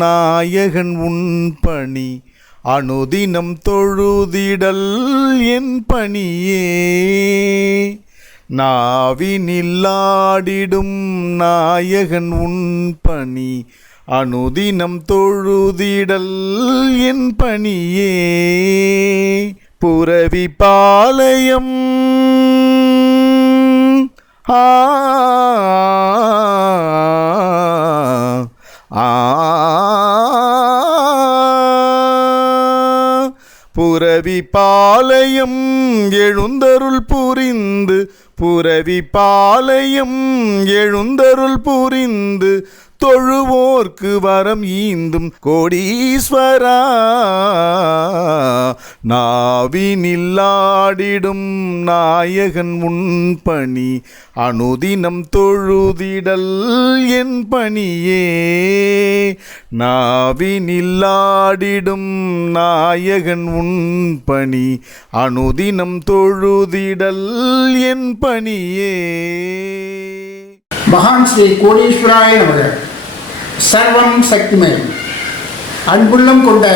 நாயகன் உன் பணி அனுதினம் தொழுதிடல் என் பணியே. நாவினில்லாடிடும் நாயகன் உன் பணி அனுதினம் தொழுதிடல் என் பணியே. புரவி பாளையம் புரவி பாளையம் எழுந்தருள் புரிந்து புரவி பாளையம் எழுந்தருள் புரிந்து தொழுவோர்க்கு வரம் ஈந்தும் கோடீஸ்வரா. நாவினில்லாடிடும் நாயகன் உன் பணி அனுதினம் தொழுதிடல் என் பணியே. நாவினில்லாடிடும் நாயகன் உன் பணி அனுதினம் தொழுதிடல் என் பணியே. மகான் ஸ்ரீ கோடீஸ்வராய நமக. சர்வம் சக்திமயம். அன்புள்ளம் கொண்ட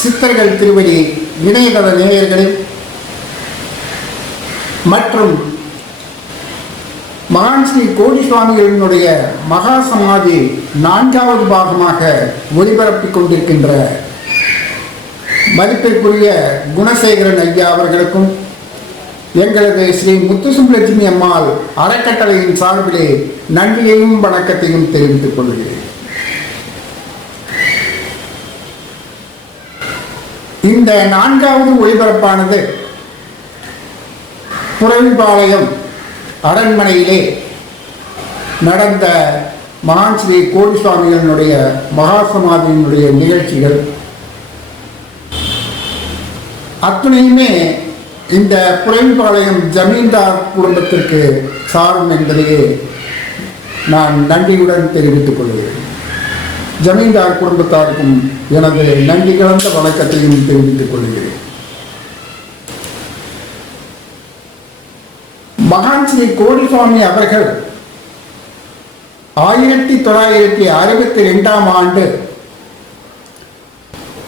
சித்தர்கள் திருவடி இணையதள நேயர்களே மற்றும் மகான் ஸ்ரீ கோடி சுவாமிகளினுடைய மகா சமாதி 4வது பாகமாக ஒளிபரப்பிக் கொண்டிருக்கின்ற மதிப்பிற்குரிய குணசேகரன் ஐயா அவர்களுக்கும் எங்களது ஸ்ரீ முத்துசுப்புலட்சுமி அம்மாள் அறக்கட்டளையின் சார்பிலே நன்றியையும் வணக்கத்தையும் தெரிவித்துக் கொள்கிறேன். இந்த 4வது ஒளிபரப்பானது புரவிபாளையம் அரண்மனையிலே நடந்த மகான் ஸ்ரீ கோடி சுவாமிகளினுடைய மகாசமாதியினுடைய நிகழ்ச்சிகள் அத்துணையுமே இந்த புரவிபாளையம் ஜமீன்தார் குடும்பத்திற்கு சாரும் என்பதையே நான் நன்றியுடன் தெரிவித்துக் கொள்கிறேன். ஜமீன்தார் குடும்பத்தாருக்கும் எனது நன்றி கலந்த வணக்கத்தையும் தெரிவித்துக் கொள்கிறேன். மகான் ஸ்ரீ கோடிசுவாமி அவர்கள் 1962ஆம் ஆண்டு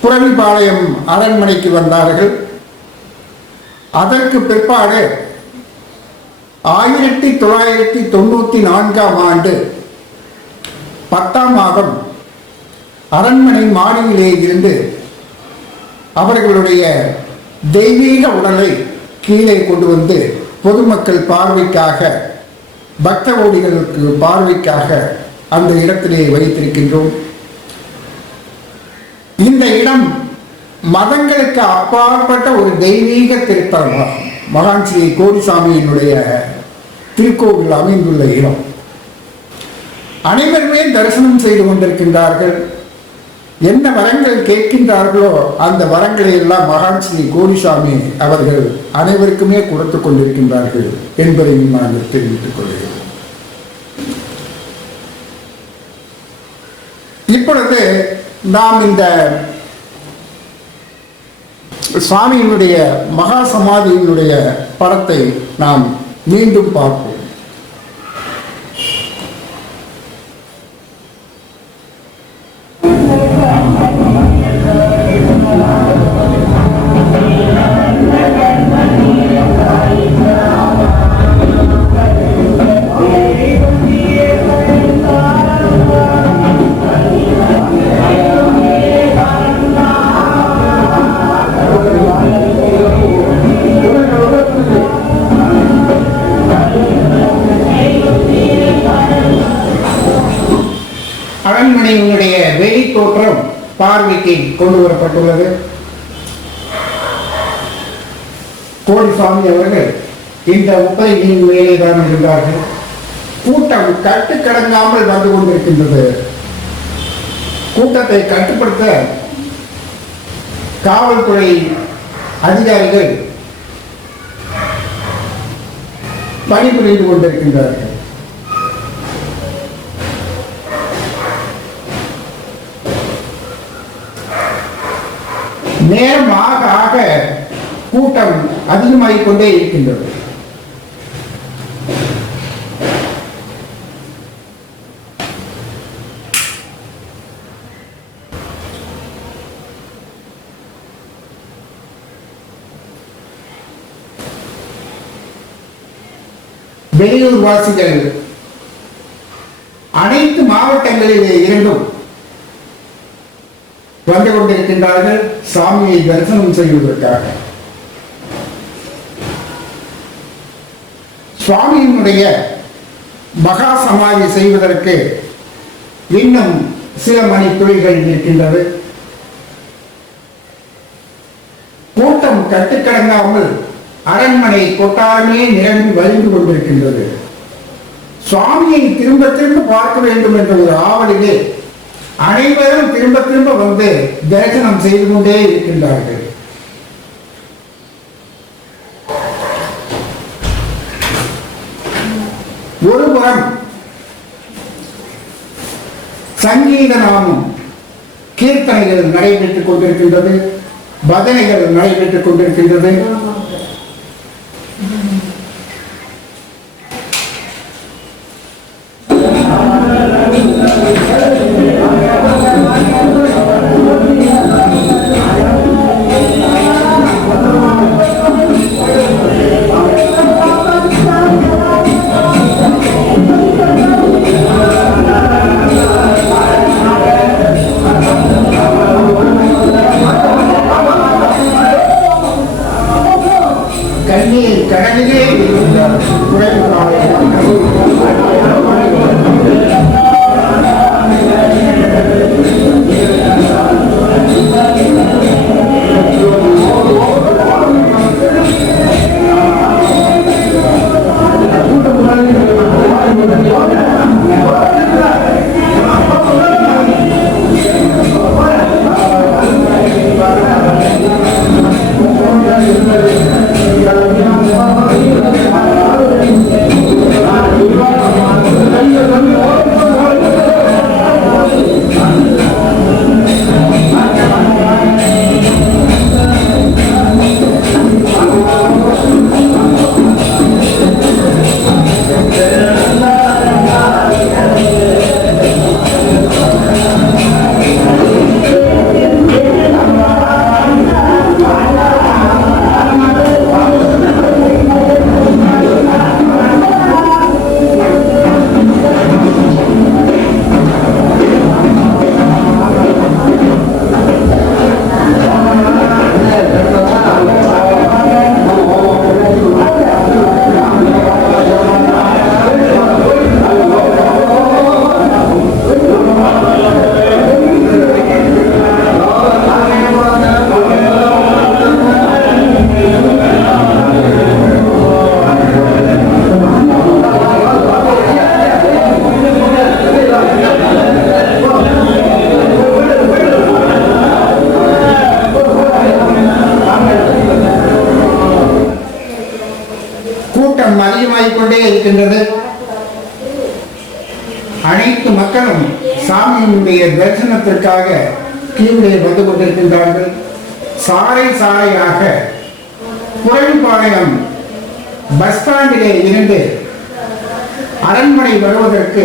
புரவிபாளையம் அரண்மனைக்கு வந்தார்கள். அதற்கு பிற்பாடு 1994ஆம் ஆண்டு 10ஆம் மாதம் அரண்மனை மாடியிலே இருந்து அவர்களுடைய தெய்வீக உடலை கீழே கொண்டு வந்து பொதுமக்கள் பார்வைக்காக, பக்த கோடிகளுக்கு பார்வைக்காக அந்த இடத்திலே வைத்திருக்கின்றோம். இந்த இடம் மதங்களுக்கு அப்பாற்பட்ட ஒரு தெய்வீக திருத்தலமாகும். மகான் ஸ்ரீ கோடிசாமியினுடைய திருக்கோவில் அமைந்துள்ள இடம். அனைவருமே தரிசனம் செய்து கொண்டிருக்கின்றார்கள். என்ன வரங்கள் கேட்கின்றார்களோ அந்த வரங்களை எல்லாம் மகான் ஸ்ரீ கோடிசாமி அவர்கள் அனைவருக்குமே கொடுத்து கொண்டிருக்கின்றார்கள் என்பதையும் நாங்கள் தெரிவித்துக் கொள்கிறோம். இப்பொழுது நாம் இந்த சுவாமியினுடைய மகா சமாதியினுடைய படத்தை நாம் மீண்டும் பார்ப்போம். அரண்மனையினுடைய வெளி தோற்றம் பார்வைக்கு கொண்டு வரப்பட்டுள்ளது. கோடிசாமி அவர்கள் இந்த உப்பரியின் மேலே தான் இருந்தார்கள். கூட்டம் கட்டுக்கடங்காமல் வந்து கொண்டிருக்கின்றது. கூட்டத்தை கட்டுப்படுத்த காவல்துறை அதிகாரிகள் பணிபுரிந்து கொண்டிருக்கின்றார்கள். நேரம் ஆக ஆக கூட்டம் அதிகமாகிக் கொண்டே இருக்கின்றது. வெளியூர் வாசிகள் அனைத்து மாவட்டங்களிலே இருந்தும் வந்து கொண்டிருக்கின்றார்கள் சாமியை தரிசனம் செய்வதற்காக. சுவாமியினுடைய மகா சமாதி செய்வதற்கு இன்னும் சில மணித்துளிகள் இருக்கின்றது. கூட்டம் கட்டுக்கடங்காமல் அரண்மனை கொட்டாரமே நிரம்பி வழிந்து கொண்டிருக்கின்றது. சுவாமியை திரும்ப திரும்ப பார்க்க வேண்டும் என்ற ஒரு ஆவலிலே அனைவரும் திரும்ப திரும்ப வந்து தரிசனம் செய்து கொண்டே இருக்கின்றார்கள். ஒருபுறம் சங்கீத நாமம் கீர்த்தனைகள் நடைபெற்றுக் கொண்டிருக்கின்றது, பஜனைகள் நடைபெற்றுக் கொண்டிருக்கின்றது. கண்ணியை கடலிலே அதிகமாகிக்கொண்டே இருக்கின்றது. அனைத்து மக்களும் சாமியினுடைய தரிசனத்திற்காக கீழே வந்து கொண்டிருக்கின்றார்கள். சாலை சாலையாக புரளிப்பாளையம் பஸ் ஸ்டாண்டிலே இருந்து அரண்மனை வருவதற்கு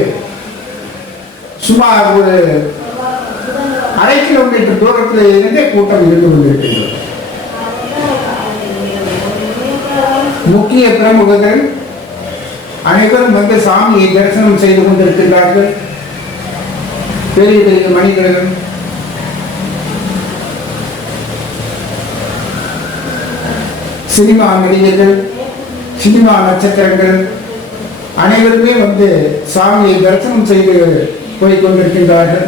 சுமார் ஒரு 1/2 கிலோமீட்டர் தூரத்தில் இருந்தே கூட்டம் இருந்து கொண்டிருக்கின்றது. முக்கிய பிரமுகர்கள் அனைவரும் வந்து சாமியை தரிசனம் செய்து கொண்டிருக்கின்றார்கள். பெரிய பெரிய மனிதர்கள், சினிமா நடிகர்கள், சினிமா நட்சத்திரங்கள் அனைவருமே வந்து சாமியை தரிசனம் செய்து போய் கொண்டிருக்கின்றார்கள்.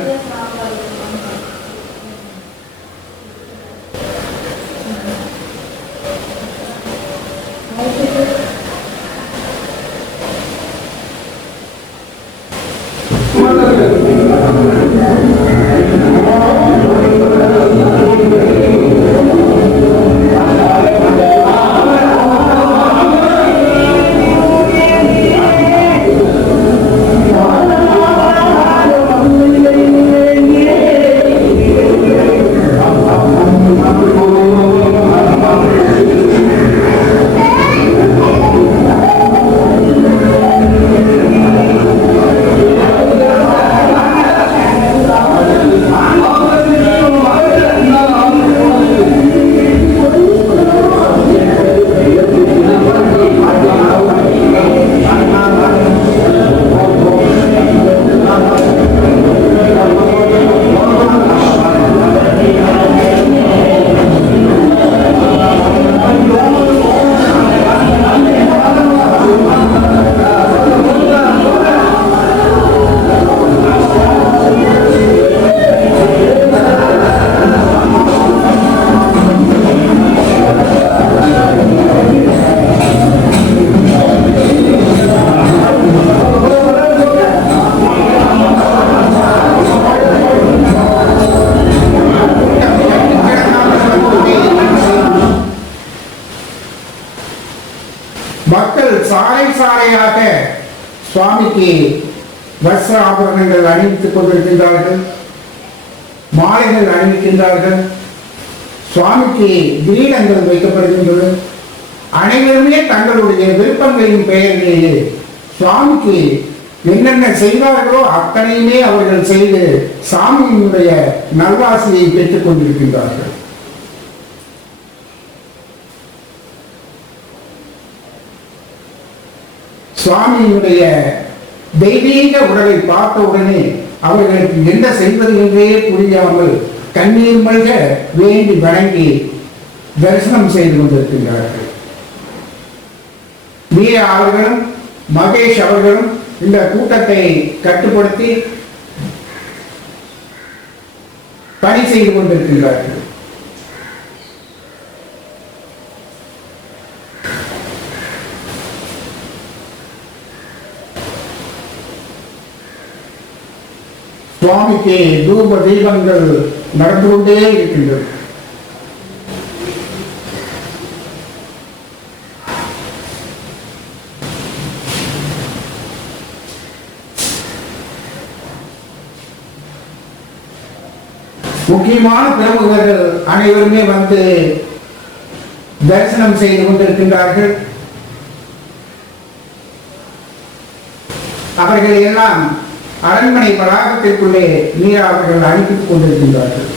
மக்கள் சாலை சாலையாக சுவாமிக்கு வஸ்திர ஆபரணங்கள் அணிவித்துக் கொண்டிருக்கின்றார்கள், மாலைகள் அணிவிக்கின்றார்கள், சுவாமிக்கு கிரீடங்கள் வைக்கப்படுகின்றது. அனைவருமே தங்களுடைய விருப்பங்களின் பெயரிலேயே சுவாமிக்கு என்னென்ன செய்தார்களோ அத்தனையுமே அவர்கள் செய்து சாமியினுடைய நல்வாசியை பெற்றுக் கொண்டிருக்கின்றார்கள். சுவாமியினுடைய தெய்வீக உறவை பார்த்தவுடனே அவர்களுக்கு என்ன செய்வது என்றே புரியாமல் கண்ணீர் மல்க வேண்டி வணங்கி தரிசனம் செய்து கொண்டிருக்கின்றார்கள். மீரா அவர்களும் மகேஷ் அவர்களும் இந்த கூட்டத்தை கட்டுப்படுத்தி பணி செய்து கொண்டிருக்கின்றார்கள். சுவாமிக்கு தூப தீபங்கள் நடந்து கொண்டே இருக்கின்றது. முக்கியமான பிரமுகர்கள் அனைவருமே வந்து தரிசனம் செய்து கொண்டிருக்கின்றார்கள். அவர்கள் எல்லாம் அரண்மனை வளாகத்திற்குள்ளே மீரா அவர்கள் அனுப்பித்துக் கொண்டிருக்கின்றார்கள்.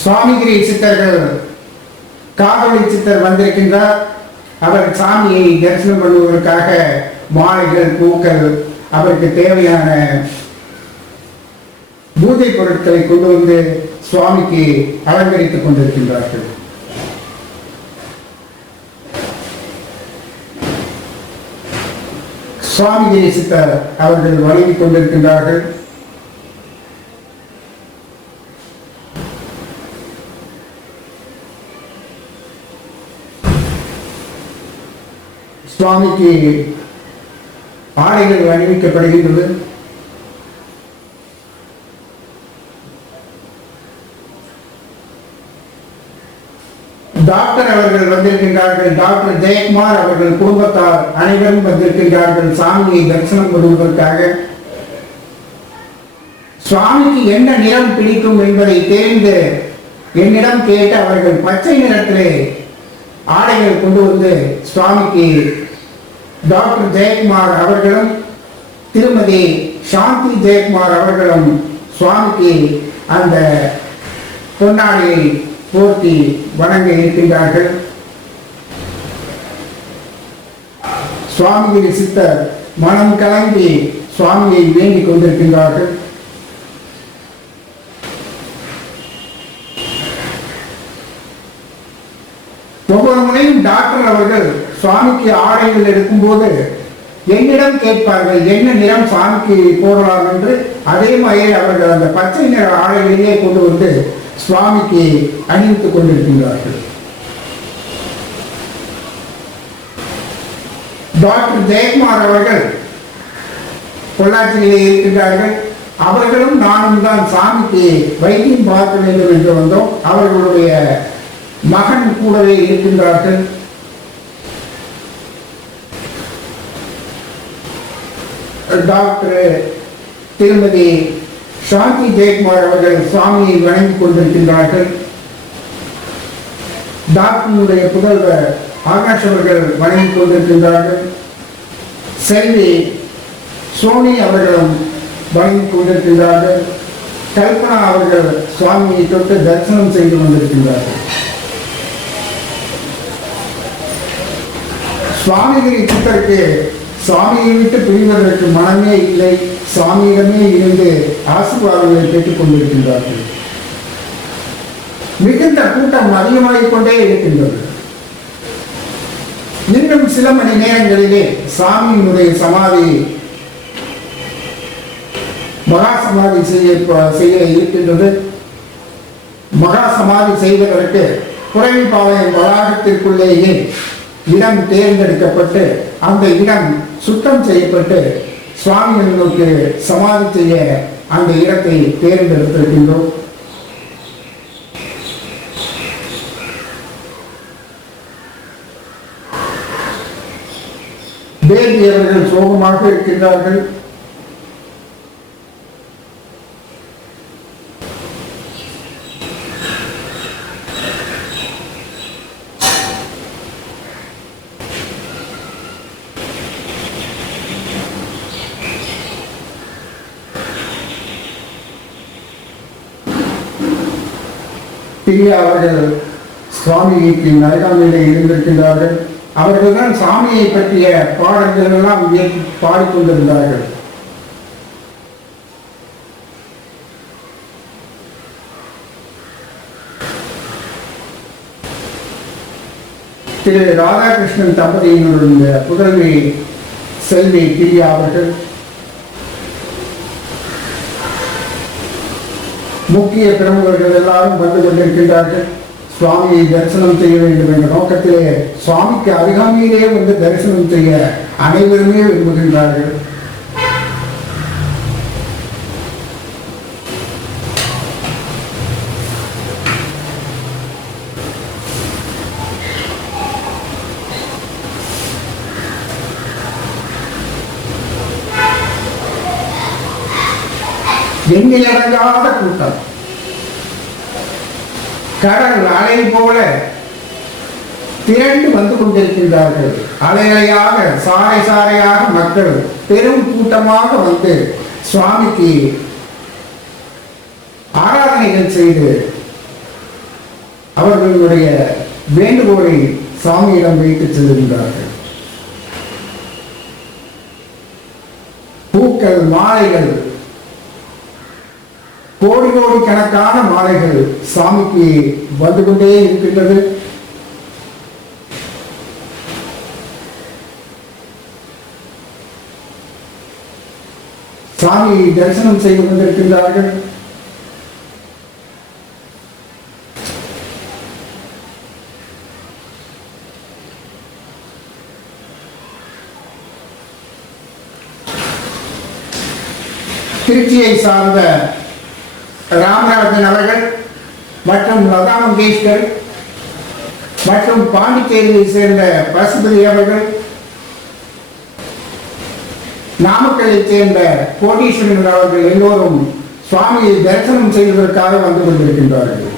சுவாமிகிரி சித்தர்கள் காவலி சித்தர் வந்திருக்கின்றார். அவர் சாமியை தரிசனம் பண்ணுவதற்காக மாலைகள், பூக்கள், அவருக்கு தேவையான பூஜை பொருட்களை கொண்டு வந்து சுவாமிக்கு அலங்கரித்துக் கொண்டிருக்கின்றார்கள். சுவாமிகிரி சித்தர் அவர்கள் வணங்கிக் கொண்டிருக்கின்றார்கள். சுவாமிக்கு ஆடைகள் அணிவிக்கப்படுகின்றது. டாக்டர் அவர்கள் வந்திருக்கின்றார்கள். டாக்டர் ஜெயக்குமார் அவர்கள் குடும்பத்தார் அனைவரும் வந்திருக்கின்றார்கள் சாமியை தரிசனம் பண்ணுவதற்காக. சுவாமிக்கு என்ன நிறம் பிடிக்கும் என்பதை தெரிந்து என்னிடம் கேட்டு அவர்கள் பச்சை நிறத்திலே ஆடைகள் கொண்டு வந்து சுவாமிக்கு டாக்டர் ஜெயக்குமார் அவர்களும் திருமதி சாந்தி ஜெயக்குமார் அவர்களும் சுவாமிக்கு அந்த பொன்னாடையை போர்த்தி வணங்க இருக்கின்றார்கள். சுவாமிகிரி சித்தர் மனம் கலங்கி சுவாமியை வேண்டிக் கொண்டிருக்கின்றார்கள். ஒவ்வொரு முறையும் டாக்டர் அவர்கள் சுவாமிக்கு ஆடைகள் எடுக்கும்போது என்னிடம் கேட்பார்கள் என்ன நிறம் சுவாமிக்கு போடலாம் என்று. அதே மாதிரி அவர்கள் அந்த பச்சை நிற ஆடைகளையே கொண்டு வந்து சுவாமிக்கு அணிவித்துக் கொண்டிருக்கின்றார்கள். டாக்டர் ஜெயக்குமார் அவர்கள் பொள்ளாச்சியிலே இருக்கின்றார்கள். அவர்களும் நானும் தான் சாமிக்கு வைத்தியம் பார்க்க வேண்டும் என்று வந்தோம். அவர்களுடைய மகன் கூடவே இருக்கின்றார்கள். டாக்டர் திருமதி சாந்தி ஜெயக்குமார் அவர்கள் சுவாமியை வணங்கிக் கொண்டிருக்கின்றார்கள். டாக்டருடைய புதல்வர் ஆகாஷ் அவர்கள் வணங்கிக் கொண்டிருக்கின்றார்கள். செல்வி சோனி அவர்களும் வணங்கிக் கொண்டிருக்கின்றார்கள். கல்பனா அவர்கள் சுவாமியை தொட்டு தரிசனம் செய்து கொண்டிருக்கின்றார்கள். சுவாமிகிரி சித்தருக்கு சுவாமியை விட்டு பிரிவதற்கு மனமே இல்லை. சுவாமியிடமே இருந்து ஆசீர்வாதங்களை பெற்றுக் கொண்டிருக்கின்றார்கள். மிகுந்த கூட்டம் அதிகமாகிக் கொண்டே இருக்கின்றது. இன்னும் சில மணி நேரங்களிலே சாமியினுடைய சமாதி மகா சமாதி செய்ய இருக்கின்றது. மகா சமாதி செய்வதற்கு புறவிப்பாளையம் வளாகத்திற்குள்ளேயே இடம் தேர்ந்தெடுக்கப்பட்டு அந்த இடம் சுத்தம் செய்யப்பட்டு சுவாமிகளுக்கு சமாதி செய்ய அந்த இடத்தை தேர்ந்தெடுத்திருக்கின்றோம். பேபி அவர்கள் சோகமாக இருக்கின்றார்கள். பிரியா அவர்கள் சுவாமிக்கு அருகாமையிலே இருந்திருக்கின்றார்கள். அவர்கள்தான் சாமியை பற்றிய பாடல்கள் எல்லாம் பாடிக்கொண்டிருந்தார்கள். திரு ராதாகிருஷ்ணன் தம்பதியினுடைய புதல்வி செல்வி பிரியா அவர்கள் முக்கிய பிரமுகர்கள் எல்லாரும் வந்து கொண்டிருக்கின்றார்கள். சுவாமியை தரிசனம் செய்ய வேண்டும் என்ற நோக்கத்திலே சுவாமிக்கு அருகாமையிலே வந்து தரிசனம் செய்ய அனைவருமே விரும்புகின்றார்கள். எண்ணிலடங்காத கூட்டம், கடல் அலை போல திரண்டு வந்து கொண்டிருக்கின்றார்கள். அலையலையாக சாறை சாறையாக மக்கள் பெரும் கூட்டமாக வந்து சுவாமிக்கு ஆராதனைகள் செய்து அவர்களுடைய வேண்டுகோளை சுவாமியிடம் வைத்து செல்கின்றார்கள். பூக்கள், மாலைகள், கோடி கோடி கணக்கான மாலைகள் சாமிக்கு வந்து கொண்டே இருக்கின்றது. சாமியை தரிசனம் செய்து கொண்டிருக்கின்றார்கள். திருச்சியை சார்ந்த ராமராஜன் அவர்கள் மற்றும் லதா மங்கேஷ்கர் மற்றும் பாண்டிச்சேரியை சேர்ந்த பசுபதி அவர்கள், நாமக்கலை சேர்ந்த கோடீஸ்வரன் அவர்கள் எல்லோரும் சுவாமியை தரிசனம் செய்வதற்காக வந்து கொண்டிருக்கின்றார்கள்.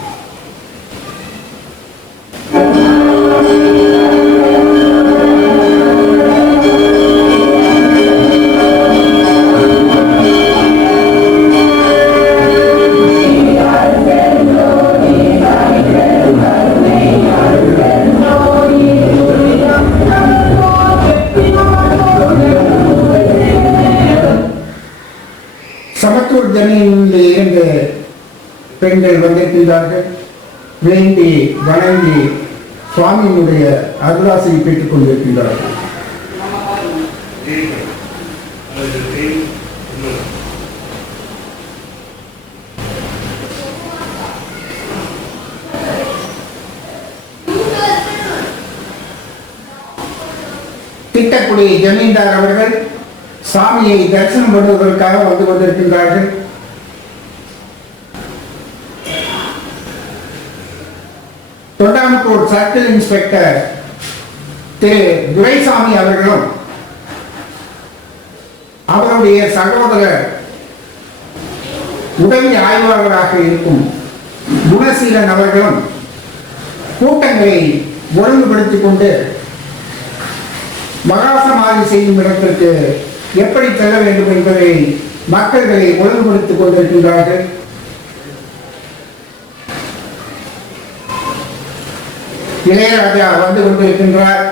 சமத்தூர் ஜமீனில் இருந்து பெண்கள் வந்திருக்கின்றார்கள். வேண்டி வணங்கி சுவாமியினுடைய அருளாசியை பெற்றுக் கொண்டிருக்கின்றார்கள். திட்டக்குடி ஜமீன்தார் அவர்கள் சாமியை தரிசனம் பண்ணுவதற்காக வந்து கொண்டிருக்கின்றார்கள். தொண்டாமுத்தூர் சர்க்கிள் இன்ஸ்பெக்டர் திரு துரைசாமி அவர்களும் அவருடைய சகோதரர் உதவி ஆய்வாளராக இருக்கும் குணசீலன் அவர்களும் கூட்டங்களை ஒழுங்குபடுத்திக் கொண்டு மகாசமாதி செய்யும் இடத்திற்கு எப்படி செல்ல வேண்டும் என்பதை மக்களை ஒழுங்குபடுத்திக் கொண்டிருக்கின்றார்கள். இளையராஜா வந்து கொண்டிருக்கின்றார்.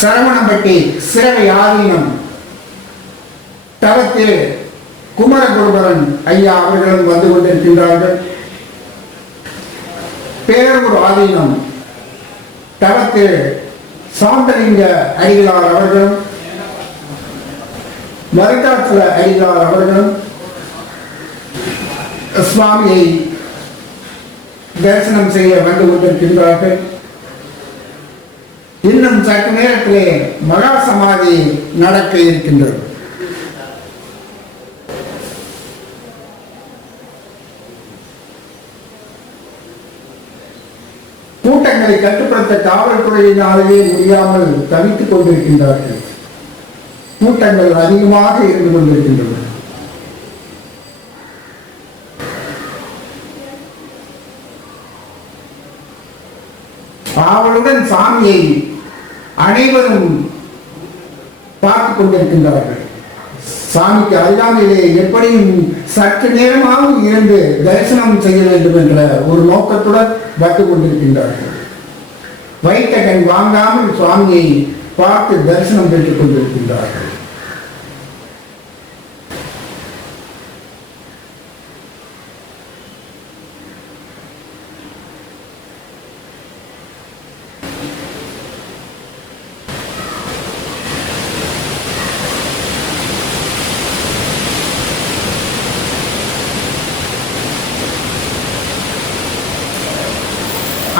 சரவணம்பட்டி சிறவை ஆதீனம் தளத்தில் குமரகுருபரன் ஐயா அவர்களும் வந்து கொண்டிருக்கின்றார்கள். பேரூர் ஆதீனம் தளத்தில் சாந்தலிங்க அடிகளார் அவர்களும் மருதாச்சல அடிகளார் அவர்களும் சுவாமியை தரிசனம் செய்ய வந்து கொண்டிருக்கின்றார்கள். இன்னும் சற்று நேரத்திலே மகா சமாதி நடக்க இருக்கின்றது. கூட்டங்களை கட்டுப்படுத்த காவல்துறையினாலேயே முடியாமல் தவித்துக் கொண்டிருக்கின்றார்கள். கூட்டங்கள் அதிகமாக இருந்து கொண்டிருக்கின்றன. அவளுடன் சாமியை அனைவரும் பார்த்துக் கொண்டிருக்கின்றார்கள். சாமிக்கு அருகாமையிலே எப்படியும் சற்று நேரமாகவும் இருந்து தரிசனம் செய்ய வேண்டும் என்ற ஒரு நோக்கத்துடன் வந்து கொண்டிருக்கின்றார்கள். வைத்த கண் வாங்காமல் சுவாமியை பார்த்து தரிசனம் பெற்றுக் கொண்டிருக்கின்றார்கள்.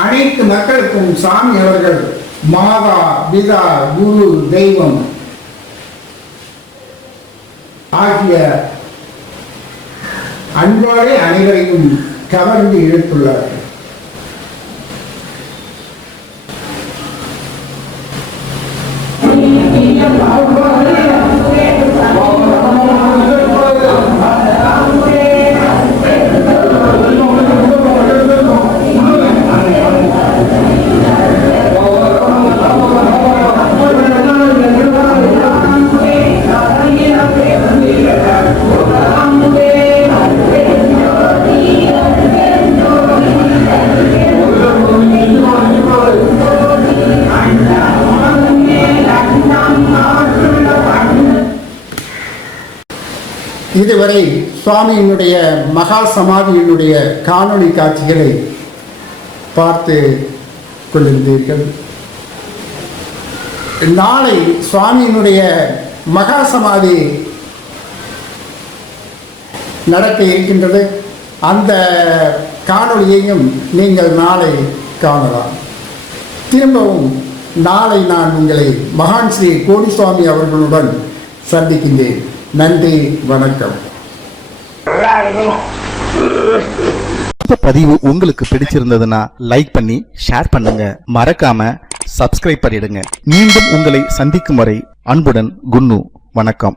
அனைத்து மக்களுக்கும் சாமி அவர்கள் மாதா, பிதா, குரு, தெய்வம் ஆகிய அன்போடு அனைவரையும் கவர்ந்து இழுத்துள்ளார்கள். இதுவரை சுவாமியினுடைய மகா சமாதியினுடைய காணொளி காட்சிகளை பார்த்து கொண்டிருந்தீர்கள். நாளை சுவாமியினுடைய மகா சமாதி நடக்க இருக்கின்றது. அந்த காணொளியையும் நீங்கள் நாளை காணலாம். திரும்பவும் நாளை நான் உங்களை மகான் ஸ்ரீ கோடிசுவாமி அவர்களுடன் சந்திக்கின்றேன். நன்றி, வணக்கம். இந்த பதிவு உங்களுக்கு பிடிச்சிருந்ததுன்னா லைக் பண்ணி ஷேர் பண்ணுங்க. மறக்காம சப்ஸ்கிரைப் பண்ணிடுங்க. மீண்டும் உங்களை சந்திக்கும் வரை அன்புடன் குன்னு. வணக்கம்.